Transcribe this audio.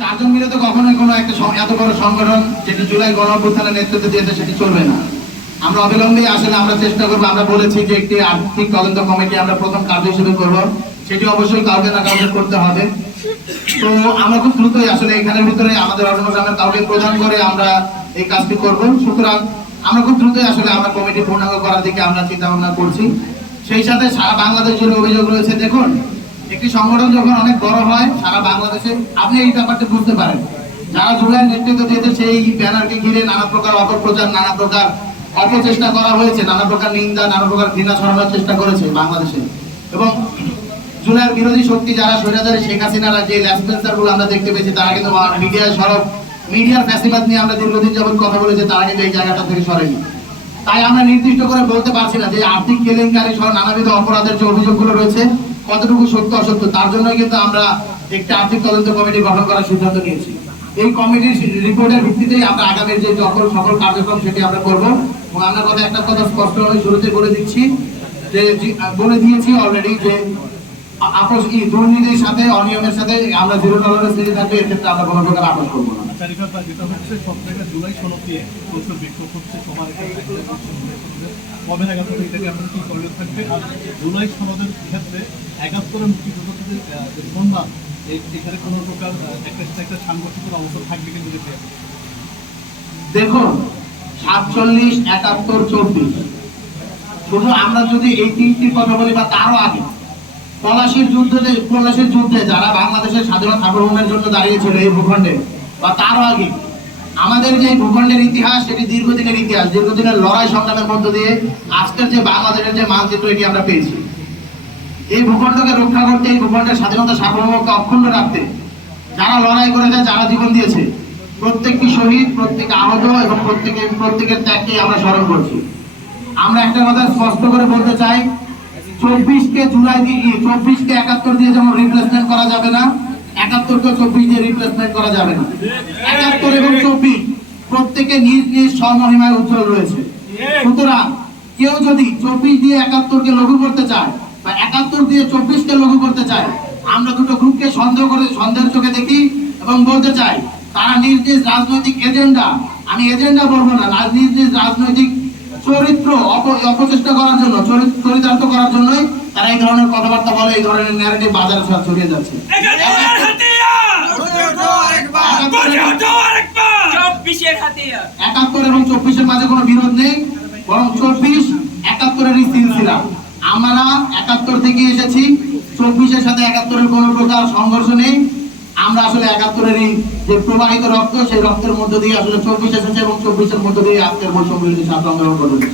চারজন মিলে তো কখনোই কোনো একটা এত বড় সংগঠন যেটি জুলাই গণঅভ্যুত্থানের নেতৃত্ব দিয়েছে সেটি চলবে না। আমরা অবিলম্বে আসলে আমরা চেষ্টা করবো, আমরা বলেছি যে একটি আর্থিক তদন্ত কমিটি আমরা প্রথম কার্য হিসেবে করবো, সেটি অবশ্যই কাউকে না কাউকে করতে হবে। তো আমরা খুব দ্রুতই আসলে এখানের ভিতরে আমাদের অটোগ্রামের কাউকে প্রদান করে আমরা এই কাজটি করব। সুতরাং আমরা খুব দ্রুতই আসলে আমরা কমিটি পূর্ণাঙ্গ করার দিকে আমরা চিন্তা ভাবনা করছি। সেই সাথে সারা বাংলাদেশ জুড়ে অভিযোগ রয়েছে। দেখুন, একটি সংগঠন যখন অনেক বড় হয় সারা বাংলাদেশে, আপনি এই ব্যাপারটা বুঝতে পারেন, যারা জুলাই নেতৃত্ব দিয়েছে সেই ব্যানারকে ঘিরে নানা প্রকার অপপ্রচার, নানা প্রকার অপচেষ্টা করা হয়েছে, নানা প্রকার নিন্দা, নানা প্রকার ঘৃণা ছড়ানোর চেষ্টা করেছে বাংলাদেশে। এবং জুলাইয়ের বিরোধী শক্তি যারা স্বৈরাচারী শেখ হাসিনারা যে ল্যাসপেন্সার গুলো আমরা দেখতে পেয়েছি, তারা কিন্তু মিডিয়ার ফ্যাসিবাদ নিয়ে আমরা দীর্ঘদিন যাবত কথা বলেছি, তারা কিন্তু এই জায়গাটা থেকে সরেনি। তাই আমরা নির্দিষ্ট করে বলতে পারছি না যে আর্থিক কেলেঙ্কারি সহ নানাবিধ অপরাধের যে অভিযোগগুলো রয়েছে কতটুকু সত্য অসত্য। তার জন্য কিন্তু আমরা একটি আর্থিক তদন্ত কমিটি গঠন করার সিদ্ধান্ত নিয়েছি। এই কমিটির রিপোর্টের ভিত্তিতেই আমরা আগামীর যে সকল কার্যক্রম সেটি আমরা করবো। এবং আমরা একটা কথা স্পষ্টভাবে শুরুতে বলে দিচ্ছি, যে বলে দিয়েছি অলরেডি, যে দুর্নীতির সাথে অনিয়মের সাথে আমরা জিরো টলারেন্স নিয়ে থাকবে, এক্ষেত্রে আমরা কোনো প্রকার আপোষ করবো না। কবে নাগাদ এটাকে আপনার কি করলে থাকবে? আর জুলাই সনদের ক্ষেত্রে 71 মুক্তিযোদ্ধাদের যে সম্মান, এখানে কোনো প্রকার একটা সাংগঠনিক অবস্থা থাকবে কিন্তু? দেখুন, 47, 71, 24, শুধু আমরা যদি এই তিনটি কথা বলি বা তারও আগে পলাশির যুদ্ধে যারা বাংলাদেশের স্বাধীনতা সার্বভৌমের জন্য দাঁড়িয়েছিল এই ভূখণ্ডে, বা তারও আগে আমাদের যে ভূখণ্ডের ইতিহাস, সেটি দীর্ঘদিনের ইতিহাস, দীর্ঘদিনের লড়াই সংগ্রামের মধ্য দিয়ে আজকের যে বাংলাদেশের যে মানচিত্র এটি আমরা পেয়েছি। এই ভূখণ্ডকে রক্ষা করতে, এই ভূখণ্ডের স্বাধীনতা সার্বভৌমকে অক্ষুণ্ণ রাখতে যারা লড়াই করেছে, যারা জীবন দিয়েছে, প্রত্যেকটি শহীদ, প্রত্যেক আহত এবং প্রত্যেকের ত্যাগকে আমরা স্মরণ করছি। আমরা একটা কথা স্পষ্ট করে বলতে চাই, 24কে জুলাই দিয়ে 24কে 71 দিয়ে যেমন রিপ্লেসমেন্ট করা যাবে না, 71কে 24 দিয়ে রিপ্লেসমেন্ট করা যাবে না। 71 এবং 24 প্রত্যেকে নিজ নিজ স্বমহিমায় উজ্জ্বল রয়েছে। সুতরাং কেউ যদি 24 দিয়ে 71কে লঘু করতে চায় বা 71 দিয়ে 24কে লঘু করতে চায়, আমরা দুটো গ্রুপকে সন্দেহের চোখে দেখি এবং বলতে চাই তারা নিজ নিজ রাজনৈতিক এজেন্ডা, আমি এজেন্ডা বলবো না, নিজ নিজ রাজনৈতিক চরিত্র অপচেষ্টা করার জন্য, চরিতার্থ করার জন্যই তারা এই ধরনের কথাবার্তা বলে, এই ধরনের ন্যারেটিভ বাজারে ছড়িয়ে যাচ্ছে। 71 এবং 24-এর মাঝে কোনো বিরোধ নেই, বরং 24 71-এরই সিলসিলা। আমরা 71 থেকে এসেছি, 24-এর সাথে 71-এর কোনো প্রকার সংঘর্ষ নেই। আমরা আসলে 71-এরই যে প্রবাহিত রক্ত, সেই রক্তের মধ্য দিয়ে আসলে 24 এসেছে এবং 24-এর মধ্য দিয়ে আজকের বৈষম্য বিরোধী ছাত্র আন্দোলন গঠন হয়েছে।